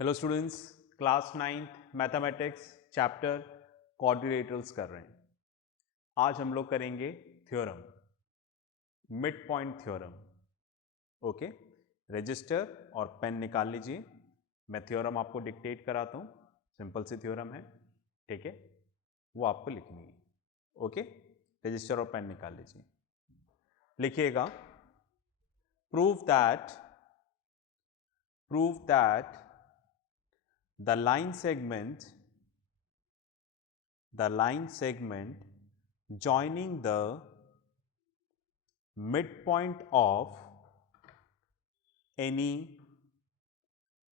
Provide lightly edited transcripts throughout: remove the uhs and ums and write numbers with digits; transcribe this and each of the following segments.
Hello students, class 9th mathematics chapter quadrilaterals कर रहे हैं। आज हम लोग करेंगे theorem, mid point theorem. Okay, register और पेन निकाल लीजिए। मैं थ्योरम आपको डिक्टेट कराता हूँ। सिंपल सी थ्योरम है, ठीक है, वो आपको लिखनी है। ओके, रजिस्टर और पेन निकाल लीजिए। लिखिएगा, prove that the line segment joining the midpoint of any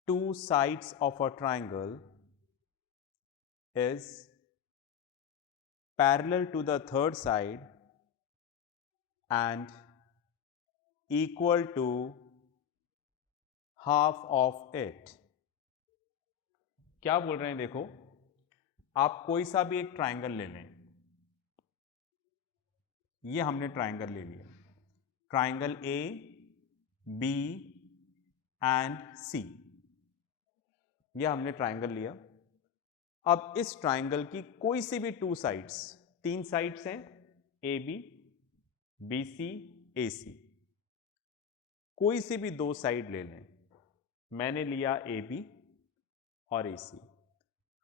two sides of a triangle is parallel to the third side and equal to half of it। क्या बोल रहे हैं? देखो, आप कोई सा भी एक ट्राइंगल ले लें। ये हमने ट्राइंगल ले लिया, ट्राइंगल ए बी एंड सी। यह हमने ट्राइंगल लिया। अब इस ट्राइंगल की कोई सी भी टू साइड्स, तीन साइड्स हैं, ए बी, बी सी, ए सी। कोई सी भी दो साइड ले लें। मैंने लिया ए बी और ए सी।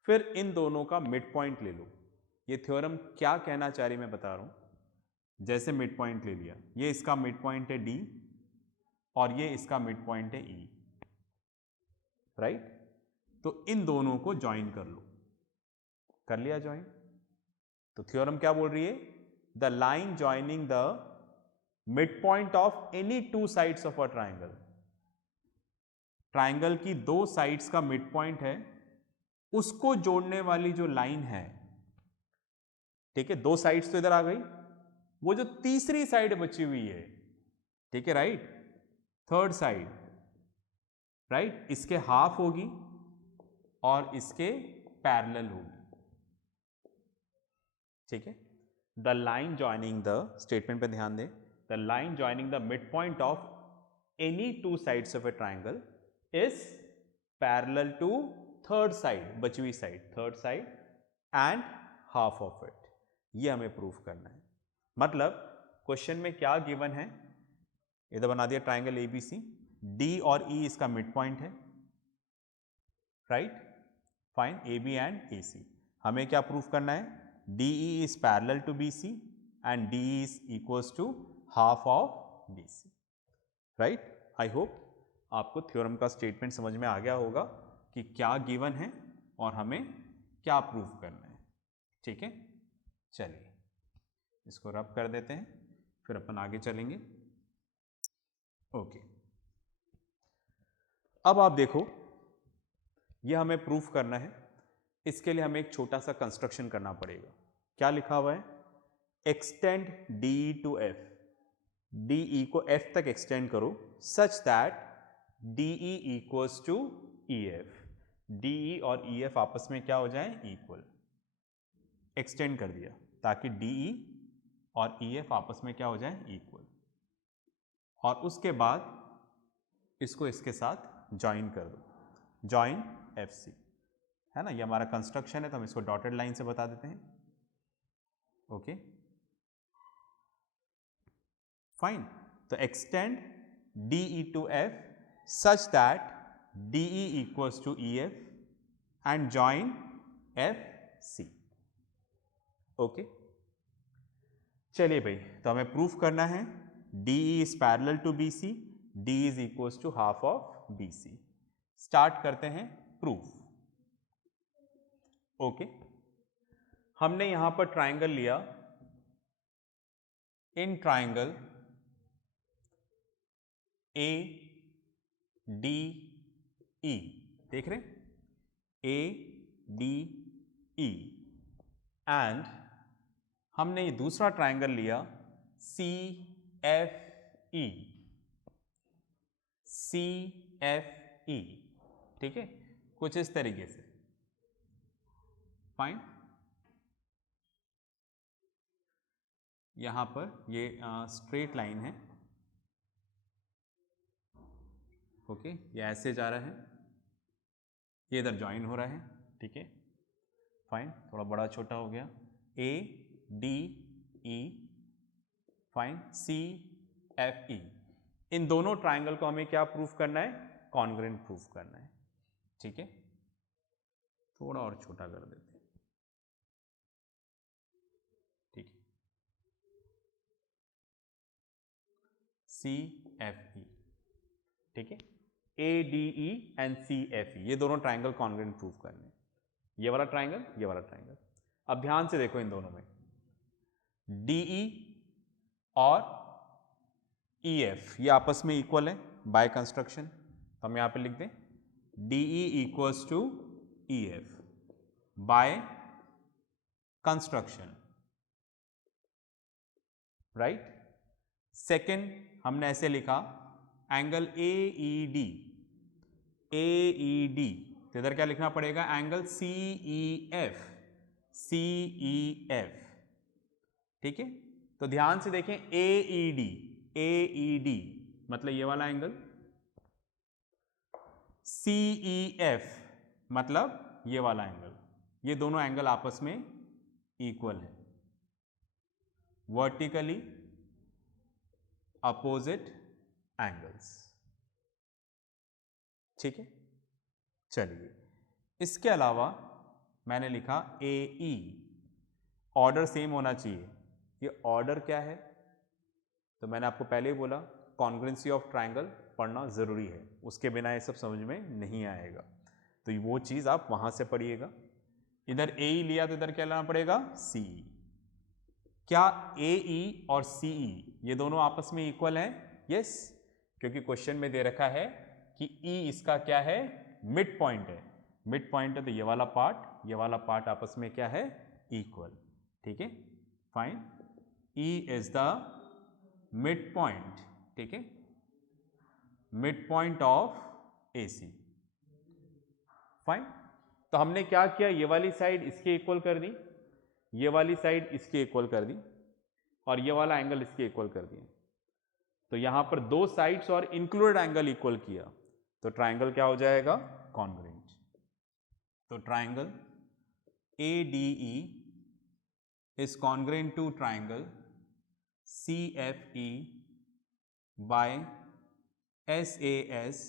फिर इन दोनों का मिड पॉइंट ले लो। ये थ्योरम क्या कहना चाह रही मैं बता रहा हूं। जैसे मिड पॉइंट ले लिया, ये इसका मिड पॉइंट है डी और ये इसका मिड पॉइंट है ई, राइट। तो इन दोनों को ज्वाइन कर लो। कर लिया ज्वाइन। तो थ्योरम क्या बोल रही है? The line joining the mid point of any two sides of a triangle. Triangle की दो साइड्स का मिड पॉइंट है, उसको जोड़ने वाली जो लाइन है, ठीक है, दो साइड्स तो इधर आ गई, वो जो तीसरी साइड बची हुई है, ठीक है, राइट, थर्ड साइड, राइट, इसके हाफ होगी और इसके पैरेलल होगी, ठीक है। The line joining the, statement पे ध्यान दें, the line joining the mid point of any two sides of a triangle is parallel to third side, बची हुई side, third side and half of it. ये हमें प्रूफ करना है। मतलब क्वेश्चन में क्या गिवन है, इधर बना दिया ट्राइंगल एबीसी, डी और ई इसका मिड पॉइंट है, right, fine, A B and A C. हमें क्या प्रूफ करना है? D E is parallel to B C and D E is equals to half of B C, right. I hope आपको theorem का statement समझ में आ गया होगा कि क्या गिवन है और हमें क्या प्रूफ करना है, ठीक है। चलिए इसको रब कर देते हैं, फिर अपन आगे चलेंगे। ओके, अब आप देखो, यह हमें प्रूफ करना है। इसके लिए हमें एक छोटा सा कंस्ट्रक्शन करना पड़ेगा। क्या लिखा हुआ है? Extend D to F. D को एफ तक एक्सटेंड करो such that DE equals to E F. DE और ई एफ आपस में क्या हो जाए? इक्वल। एक्सटेंड कर दिया ताकि डीई और ई एफ आपस में क्या हो जाए? इक्वल। और उसके बाद इसको इसके साथ ज्वाइन कर दो, ज्वाइन एफ सी, है ना। ये हमारा कंस्ट्रक्शन है, तो हम इसको डॉटेड लाइन से बता देते हैं। Okay, fine. तो extend DE to F such that DE equals to E F and join F C. Okay, चलिए भाई, तो हमें प्रूफ करना है DE is parallel to B C, D is equals to half of B C. Start करते हैं proof. Okay, हमने यहां पर ट्राइंगल लिया, इन ट्राइंगल ए डी ई, देख रहे, ए डी ई, एंड हमने ये दूसरा ट्राइंगल लिया सी एफ ई, सी एफ ई, ठीक है, कुछ इस तरीके से। फाइन, यहां पर ये स्ट्रेट लाइन है। ओके, ये ऐसे जा रहा है, ये इधर ज्वाइन हो रहा है, ठीक है, फाइन, थोड़ा बड़ा छोटा हो गया, A D E, fine, C F E. इन दोनों ट्राइंगल को हमें क्या प्रूफ करना है? कॉन्ग्रेंट प्रूफ करना है, ठीक है। थोड़ा और छोटा कर देते हैं, ठीक है, सी एफ ई, ठीक है, A D E and C F E, ये दोनों ट्राइंगल कॉन्ग्रेंट प्रूफ करने, ये वाला ट्राइंगल, ये वाला ट्राइंगल। अब ध्यान से देखो इन दोनों में, डी ई और ई एफ ये आपस में इक्वल है बाय कंस्ट्रक्शन, तो हम यहां पे लिख दें D E equals to E F by construction, right. Second हमने ऐसे लिखा angle A E D, A E D, तो इधर क्या लिखना पड़ेगा? Angle C E F, C E F, ठीक है। तो ध्यान से देखें, ए E D, A E D मतलब ये वाला एंगल, सी ई एफ मतलब ये वाला एंगल, ये दोनों एंगल आपस में इक्वल है, वर्टिकली अपोजिट एंगल्स, ठीक है। चलिए, इसके अलावा मैंने लिखा ए ई, ऑर्डर सेम होना चाहिए। ये ऑर्डर क्या है? तो मैंने आपको पहले ही बोला कॉन्ग्रुएंसी ऑफ ट्राइंगल पढ़ना ज़रूरी है, उसके बिना ये सब समझ में नहीं आएगा, तो वो चीज़ आप वहाँ से पढ़िएगा। इधर ए ई लिया तो इधर क्या लाना पड़ेगा? सी ई। क्या ए ई और सी ई ये दोनों आपस में इक्वल हैं? यस, क्योंकि क्वेश्चन में दे रखा है कि ई इसका क्या है? मिड पॉइंट है, मिड पॉइंट है, तो ये वाला पार्ट आपस में क्या है? इक्वल, ठीक है, fine. E is the mid point, ठीक है, mid point of A C, fine. तो हमने क्या किया? ये वाली साइड इसके इक्वल कर दी, ये वाली साइड इसके इक्वल कर दी, और ये वाला एंगल इसके इक्वल कर दिया। तो यहां पर दो साइड्स और इंक्लूडेड एंगल इक्वल किया, तो ट्राइंगल क्या हो जाएगा? कॉन्ग्रुएंट। तो triangle A D E is congruent to triangle C F E by S A S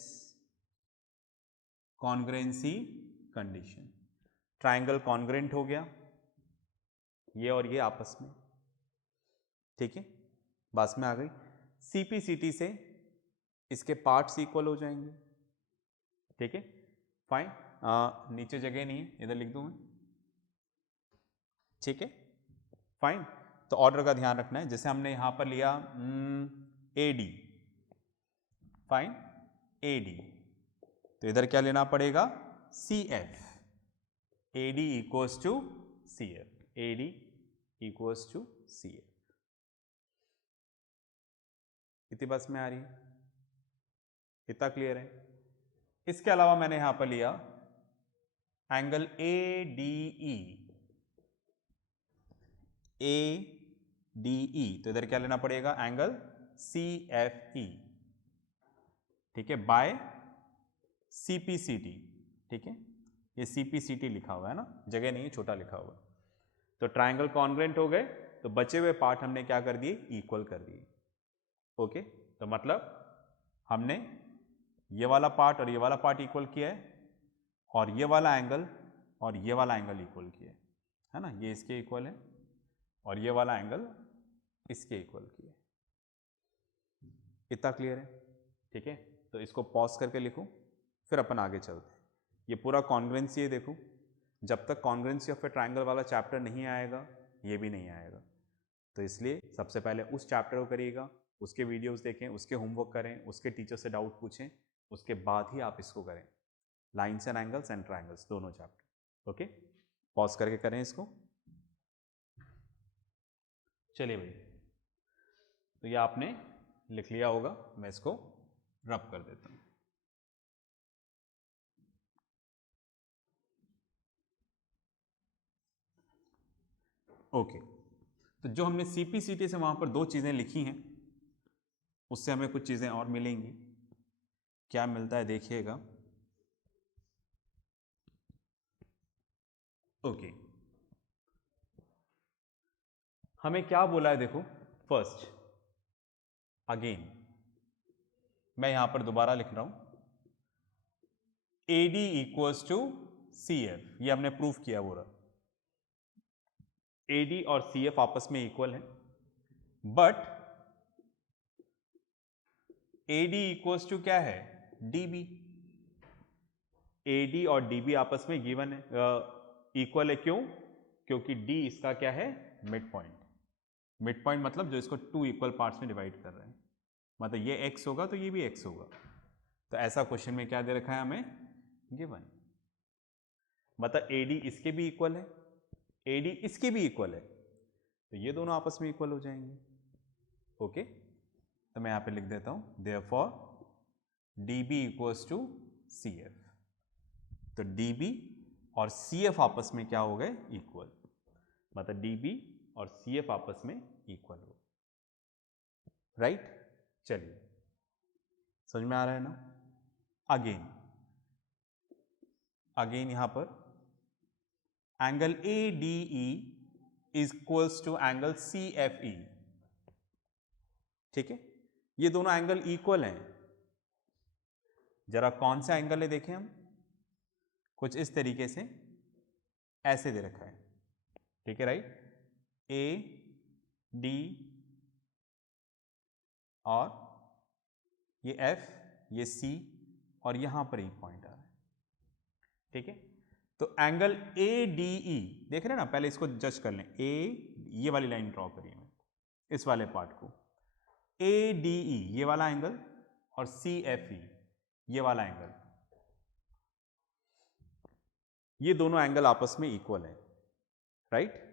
congruency condition. Triangle congruent हो गया, ये और ये आपस में, ठीक है, बात में आ गई। सीपीसीटी से इसके पार्ट्स इक्वल हो जाएंगे, ठीक है, फाइन। नीचे जगह नहीं है, इधर लिख दूं मैं, ठीक है, फाइन। तो ऑर्डर का ध्यान रखना है, जैसे हमने यहां पर लिया A D, fine, A D, तो इधर क्या लेना पड़ेगा? C F, A D equals to C F, A D equals to C F. कितनी बस में आ रही है? कितना क्लियर है? इसके अलावा मैंने यहां पर लिया angle A D E, A D ई, तो इधर क्या लेना पड़ेगा? एंगल सी एफ ई, ठीक है, बाय सीपीसीटी, ठीक है, ये सीपीसीटी लिखा हुआ है ना, जगह नहीं है, छोटा लिखा हुआ। तो ट्राइंगल कॉन्ग्रुएंट हो गए, तो बचे हुए पार्ट हमने क्या कर दिए? इक्वल कर दिए, ओके। तो मतलब हमने ये वाला पार्ट और ये वाला पार्ट इक्वल किया है, और ये वाला एंगल और ये वाला एंगल इक्वल किया है ना, ये इसके इक्वल है, और ये वाला एंगल इसके इक्वल किया है। इतना क्लियर है? ठीक है, तो इसको पॉज करके लिखो, फिर अपन आगे चलते हैं। ये पूरा कॉन्ग्रुएंसी है, देखो, जब तक कॉन्ग्रुएंसी ऑफ ए ट्राइंगल वाला चैप्टर नहीं आएगा, ये भी नहीं आएगा। तो इसलिए सबसे पहले उस चैप्टर को करिएगा, उसके वीडियोस देखें, उसके होमवर्क करें, उसके टीचर से डाउट पूछें, उसके बाद ही आप इसको करें, lines and angles and triangles दोनों चैप्टर। ओके, पॉज करके करें इसको। चलिए भाई, तो ये आपने लिख लिया होगा, मैं इसको रब कर देता हूँ। ओके, तो जो हमने सीपीसीटी से वहाँ पर दो चीज़ें लिखी हैं, उससे हमें कुछ चीज़ें और मिलेंगी। क्या मिलता है देखिएगा। ओके, हमें क्या बोला है देखो, फर्स्ट अगेन मैं यहां पर दोबारा लिख रहा हूं, AD इक्वल्स टू CF, ये हमने प्रूफ किया बोला, AD और CF आपस में इक्वल है, बट AD इक्वल्स टू क्या है, DB। AD और DB आपस में गिवन है, इक्वल है, क्यों? क्योंकि D इसका क्या है, मिड पॉइंट। मिड पॉइंट मतलब जो इसको 2 इक्वल पार्ट्स में डिवाइड कर रहे हैं, मतलब ये x होगा तो ये भी x होगा। तो ऐसा क्वेश्चन में क्या दे रखा है हमें, गिवन। मतलब AD इसके भी इक्वल है, AD इसके भी इक्वल है, तो ये दोनों आपस में इक्वल हो जाएंगे। ओके, तो मैं यहां पे लिख देता हूं, therefore DB equals to CF। तो DB और CF आपस में क्या हो गए, इक्वल, मतलब DB और CF आपस में इक्वल हो, राइट। चलिए, समझ में आ रहा है ना। अगेन यहां पर angle ADE is equals to angle CFE, ठीक है, ये दोनों एंगल इक्वल हैं। जरा कौन सा एंगल है देखें हम, कुछ इस तरीके से ऐसे दे रखा है, ठीक है, राइट, AD और ये F, ये C और यहां पर एक पॉइंट आ रहा है, ठीक है। तो एंगल ADE देख रहे हैं ना, पहले इसको जज कर लें, ये वाली लाइन ड्रॉ करिए, मैं इस वाले पार्ट को, ADE ये वाला एंगल और CFE ये वाला एंगल, ये दोनों एंगल आपस में इक्वल है, राइट।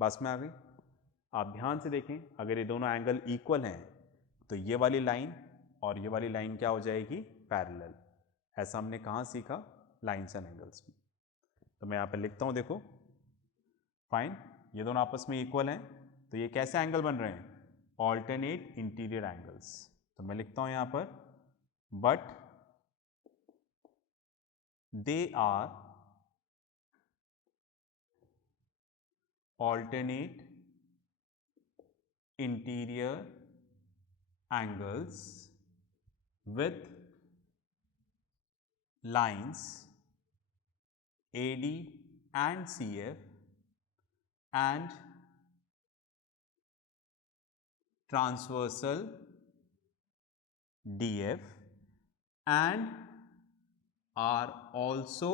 बात में आ गई। आप ध्यान से देखें, अगर ये दोनों एंगल इक्वल हैं तो ये वाली लाइन और ये वाली लाइन क्या हो जाएगी, पैरेलल। ऐसा हमने कहाँ सीखा, लाइन्स एंड एंगल्स में। तो मैं यहाँ पे लिखता हूँ, देखो फाइन, ये दोनों आपस में इक्वल हैं, तो ये कैसे एंगल बन रहे हैं, ऑल्टरनेट इंटीरियर एंगल्स। तो मैं लिखता हूँ यहाँ पर, but they are alternate interior angles with lines AD and CF and transversal DF and are also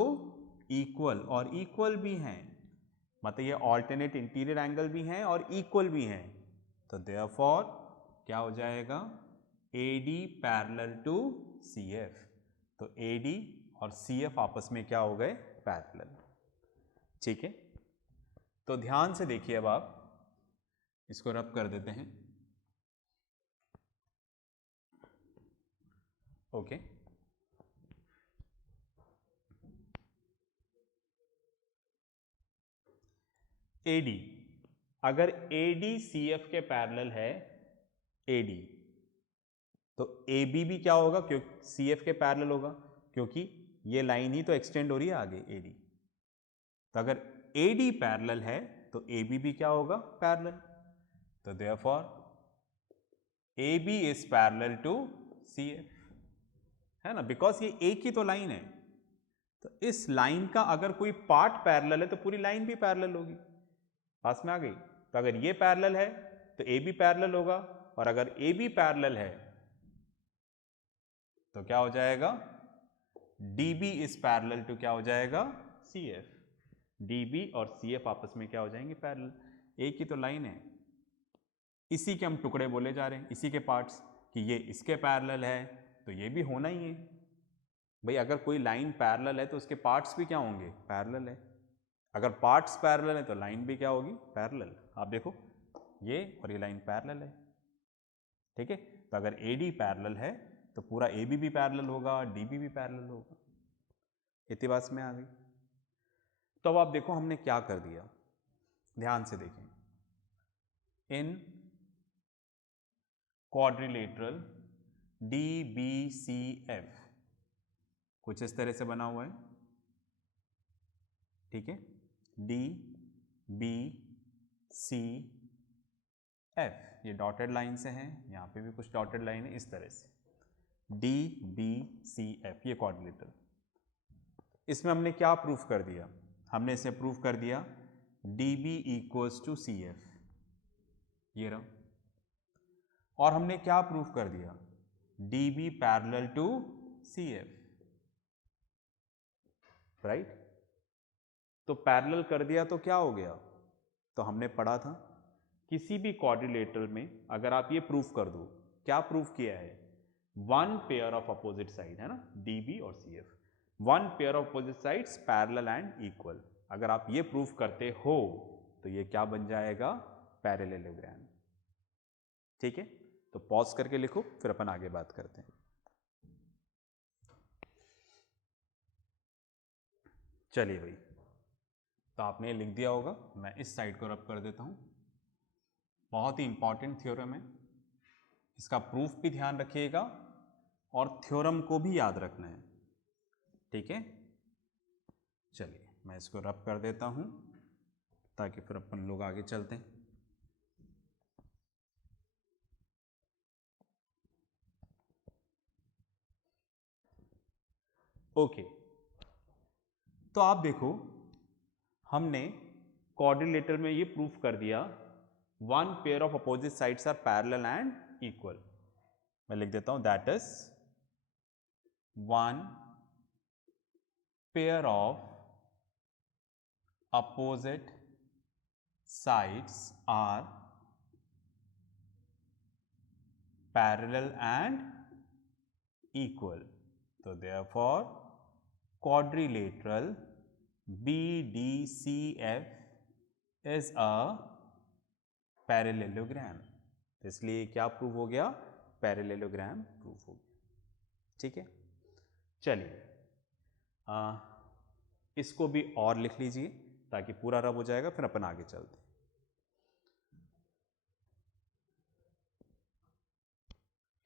equal, और equal भी हैं, मतलब ये alternate interior angle भी हैं और equal भी हैं। तो therefore क्या हो जाएगा, AD पैरेलल टू CF। तो AD और CF आपस में क्या हो गए, पैरेलल, ठीक है। तो ध्यान से देखिए, अब आप इसको रब कर देते हैं, ओके। AD, अगर AD CF के पैरेलल है, AD, तो AB भी क्या होगा, क्योंकि CF के पैरेलल होगा, क्योंकि ये लाइन ही तो एक्सटेंड हो रही है आगे AD। तो अगर AD पैरेलल है तो AB भी क्या होगा, पैरेलल। तो therefore AB is parallel to CF, है ना, बिकॉज ये एक ही तो लाइन है। तो इस लाइन का अगर कोई पार्ट पैरेलल है तो पूरी लाइन भी पैरेलल होगी। पास में आ गई। तो अगर ये पैरेलल है तो AB पैरेलल होगा, और अगर AB पैरेलल है तो क्या हो जाएगा, DB इज पैरेलल टू क्या हो जाएगा, CF। DB और CF आपस में क्या हो जाएंगे, पैरेलल। एक ही तो लाइन है, इसी के हम टुकड़े बोले जा रहे हैं, इसी के पार्ट्स, कि ये इसके पैरेलल है तो ये भी होना ही है। भाई अगर कोई लाइन पैरेलल है तो उसके पार्ट्स भी क्या होंगे, पैरेलल है। अगर पार्ट्स पैरेलल है तो लाइन भी क्या होगी, पैरेलल। आप देखो ये और ये लाइन पैरेलल है, ठीक है। तो अगर AD पैरेलल है तो पूरा AB भी पैरेलल होगा, DB भी पैरेलल होगा। इतनी बात में आ गई। तो अब आप देखो हमने क्या कर दिया, ध्यान से देखें, इन क्वाड्रिलेटरल DBCF कुछ इस तरह से बना हुआ है, ठीक है। डी बी सी एफ, ये डॉटेड लाइन से हैं, यहाँ पे भी कुछ डॉटेड लाइन है, इस तरह से डी बी सी एफ, ये क्वाड्रिलेटरल। इसमें हमने क्या प्रूफ कर दिया? हमने इसे प्रूफ कर दिया D B equals to C F, ये रहा। और हमने क्या प्रूफ कर दिया? D B parallel to C F, right. तो पैरेलल कर दिया तो क्या हो गया? तो हमने पढ़ा था किसी भी क्वाड्रिलेटरल में अगर आप ये प्रूफ कर दो, क्या प्रूफ किया है? One pair of opposite side, है ना, डी बी और C F, one pair of opposite sides parallel and equal. अगर आप ये प्रूफ करते हो तो ये क्या बन जाएगा? पैरेललोग्राम। ठीक है, तो पॉज करके लिखो, फिर अपन आगे बात करते हैं। चलिए भाई, तो आपने लिख दिया होगा, मैं इस साइड को रब कर देता हूं। बहुत ही इंपॉर्टेंट थ्योरम है, इसका प्रूफ भी ध्यान रखिएगा और थ्योरम को भी याद रखना है, ठीक है। चलिए मैं इसको रब कर देता हूं ताकि फिर अपन लोग आगे चलते हैं। ओके, तो आप देखो, हमने क्वाड्रिलेटरल में ये प्रूफ कर दिया one pair of opposite sides are parallel and equal. मैं लिख देता हूं that is one pair of opposite sides are parallel and equal. So therefore quadrilateral BDCF is a parallelogram. तो इसलिए क्या प्रूव हो गया? पैरेललोग्राम प्रूफ हो गया। ठीक है, चलिए इसको भी और लिख लीजिए ताकि पूरा रब हो जाएगा, फिर अपन आगे चलते हैं।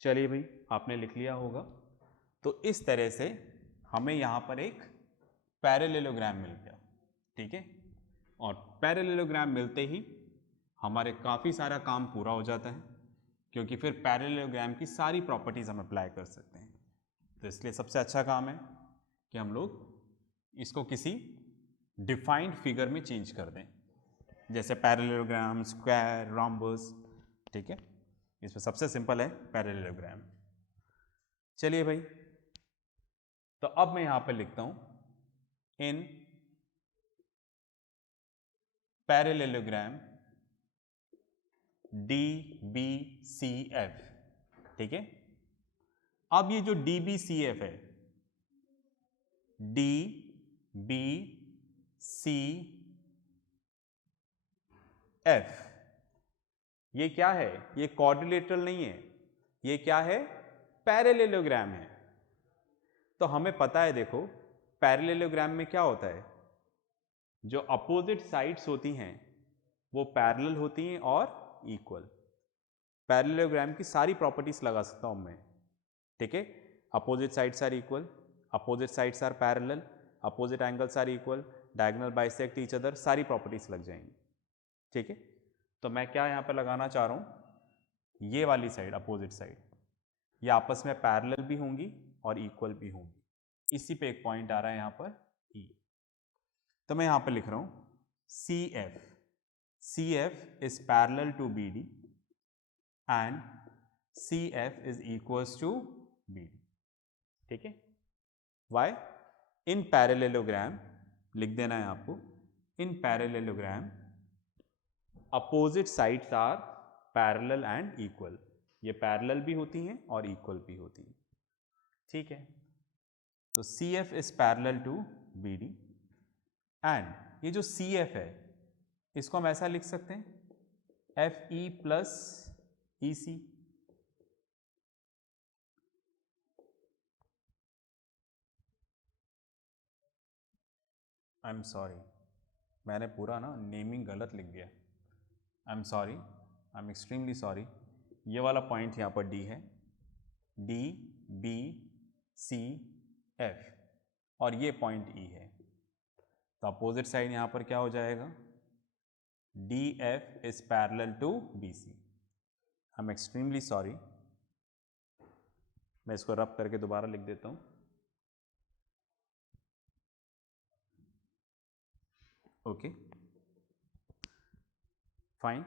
चलिए भाई, आपने लिख लिया होगा। तो इस तरह से हमें यहां पर एक पैरेललोग्राम मिल गया, ठीक है। और पैरेललोग्राम मिलते ही हमारे काफ़ी सारा काम पूरा हो जाता है, क्योंकि फिर पैरेललोग्राम की सारी प्रॉपर्टीज़ हम अप्लाई कर सकते हैं। तो इसलिए सबसे अच्छा काम है कि हम लोग इसको किसी डिफाइंड फिगर में चेंज कर दें, जैसे पैरेललोग्राम, स्क्वायर, रोम्बस, ठीक है। इसमें सबसे सिंपल है पैरेललोग्राम। चलिए भाई, तो अब मैं यहां पर लिखता हूं इन पैरेललोग्राम DBCF, ठीक है। अब ये जो DBCF है, DBCF, ये क्या है? ये क्वाड्रिलेटरल नहीं है, ये क्या है? पैरेललोग्राम है। तो हमें पता है, देखो पैरेललोग्राम में क्या होता है, जो अपोजिट साइड्स होती हैं वो पैरेलल होती हैं और इक्वल। पैरेललोग्राम की सारी प्रॉपर्टीज लगा सकता हूं मैं, ठीक है। Opposite sides are equal, opposite sides are parallel, opposite angles are equal, diagonal bisect each other, सारी प्रॉपर्टीज लग जाएंगी, ठीक है। तो मैं क्या यहाँ पर लगाना चाह रहा हूँ, ये वाली साइड, अपोजिट साइड, ये आपस में पैरेलल भी होंगी और इक्वल भी होंगी। इसी पे एक पॉइंट आ रहा है यहाँ पर E। तो मैं यहाँ पर लिख रहा हूँ CF, CF is parallel to BD and CF is equals to BD, ठीक है। Why? In parallelogram, लिख देना है आपको, in parallelogram opposite sides are parallel and equal। ये पैरेलल भी होती हैं और इक्वल भी होती हैं, ठीक है। तो CF is parallel to BD and ये जो CF है इसको हम ऐसा लिख सकते हैं FE plus EC। I am sorry, मैंने पूरा ना नेमिंग गलत लिख दिया। I am sorry, I am extremely sorry. ये वाला पॉइंट यहाँ पर D है, DBCF, और ये पॉइंट E है। तो अपोजिट साइड यहाँ पर क्या हो जाएगा, DF is parallel to BC। I am extremely sorry, मैं इसको रब करके दोबारा लिख देता हूँ। ओके फाइन,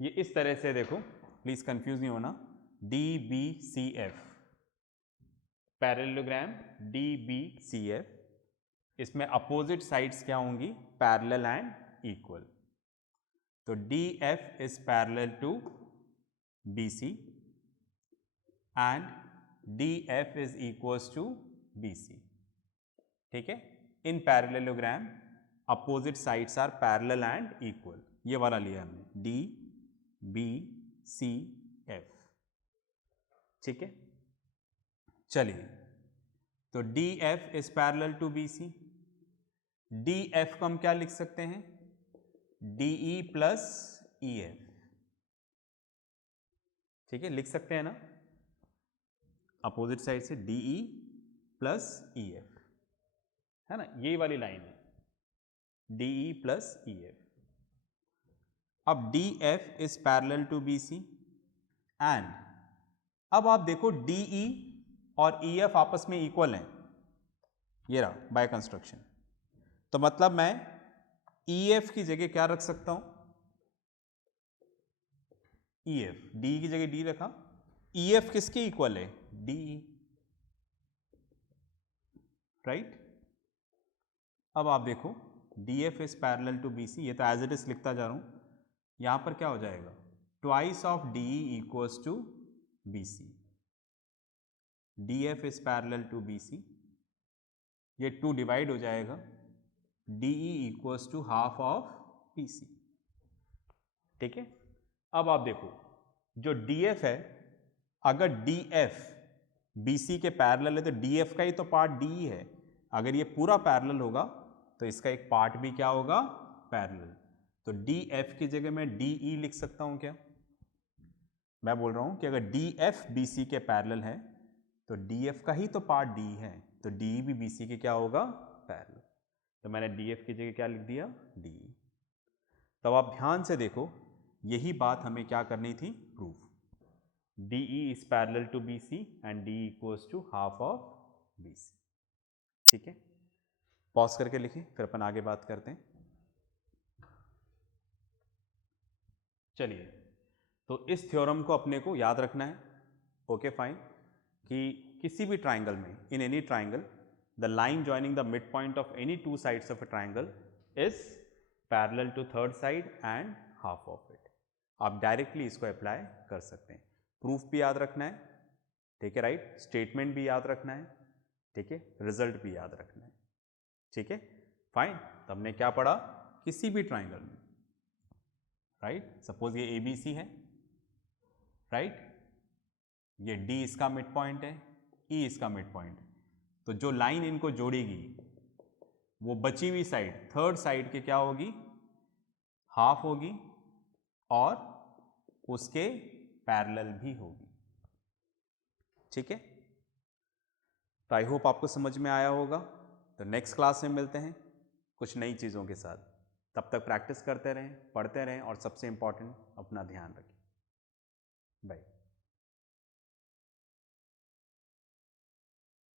ये इस तरह से देखो, प्लीज कंफ्यूज नहीं होना, DBCF पैरेललोग्राम DBCF, इसमें अपोजिट साइड्स क्या होंगी, पैरेलल एंड इक्वल। तो DF is parallel to BC and DF is equals to BC। ठीक है, in parallelogram opposite sides are parallel and equal, ये वाला लिया हमने DBCF। ठीक है, चलिए, तो DF is parallel to BC, DF को हम क्या लिख सकते हैं, DE प्लस EF। ठीक है, लिख सकते हैं ना, अपोजिट साइड से DE प्लस EF, है ना, यही वाली लाइन है, DE प्लस EF। अब DF is parallel to BC and अब आप देखो DE और EF आपस में इक्वल हैं, ये रहा बाय कंस्ट्रक्शन। तो मतलब मैं EF की जगह क्या रख सकता हूं, EF, DE की जगह D रखा, EF किसके इक्वल है, DE, राइट। अब आप देखो DF is parallel to BC, ये तो एज इट इज लिखता जा रहा हूं, यहां पर क्या हो जाएगा, twice of DE equals to BC, DF is parallel to BC, ये 2 डिवाइड हो जाएगा, DE equals to half of BC। ठीक है, अब आप देखो जो DF है, अगर DF BC के पैरेलल है तो DF का ही तो पार्ट DE है, अगर ये पूरा पैरेलल होगा तो इसका एक पार्ट भी क्या होगा, पैरेलल। तो DF की जगह मैं DE लिख सकता हूं क्या, मैं बोल रहा हूं कि अगर DF BC के पैरेलल है तो DF का ही तो पार्ट DE है, तो DE भी BC के क्या होगा, पैरेलल। तो मैंने DF की जगह क्या लिख दिया, DE। तब आप ध्यान से देखो, यही बात हमें क्या करनी थी, proof, DE is parallel to BC and DE equals to half of BC। ठीक है, पॉज करके लिखें, फिर अपन आगे बात करते हैं। चलिए, तो इस थ्योरम को अपने को याद रखना है, ओके फाइन, कि किसी भी ट्राइंगल में, in any triangle, the line joining the mid point of any two sides of a triangle is parallel to third side and half of it. आप डायरेक्टली इसको अप्लाई कर सकते हैं, प्रूफ भी याद रखना है, ठीक है, राइट, स्टेटमेंट भी याद रखना है, ठीक है, रिजल्ट भी याद रखना है। ठीक है, फाइन। तो हमने क्या पढ़ा, किसी भी ट्राइंगल में, राइट, सपोज ये ABC है, राइट, ये D इसका मिड पॉइंट है, E इसका मिड पॉइंट है, तो जो लाइन इनको जोड़ेगी वो बची हुई साइड, थर्ड साइड के क्या होगी, हाफ होगी और उसके पैरेलल भी होगी। ठीक है, तो आई होप आपको समझ में आया होगा। तो नेक्स्ट क्लास में मिलते हैं कुछ नई चीज़ों के साथ, तब तक प्रैक्टिस करते रहें, पढ़ते रहें और सबसे इम्पॉर्टेंट अपना ध्यान रखें। बाय।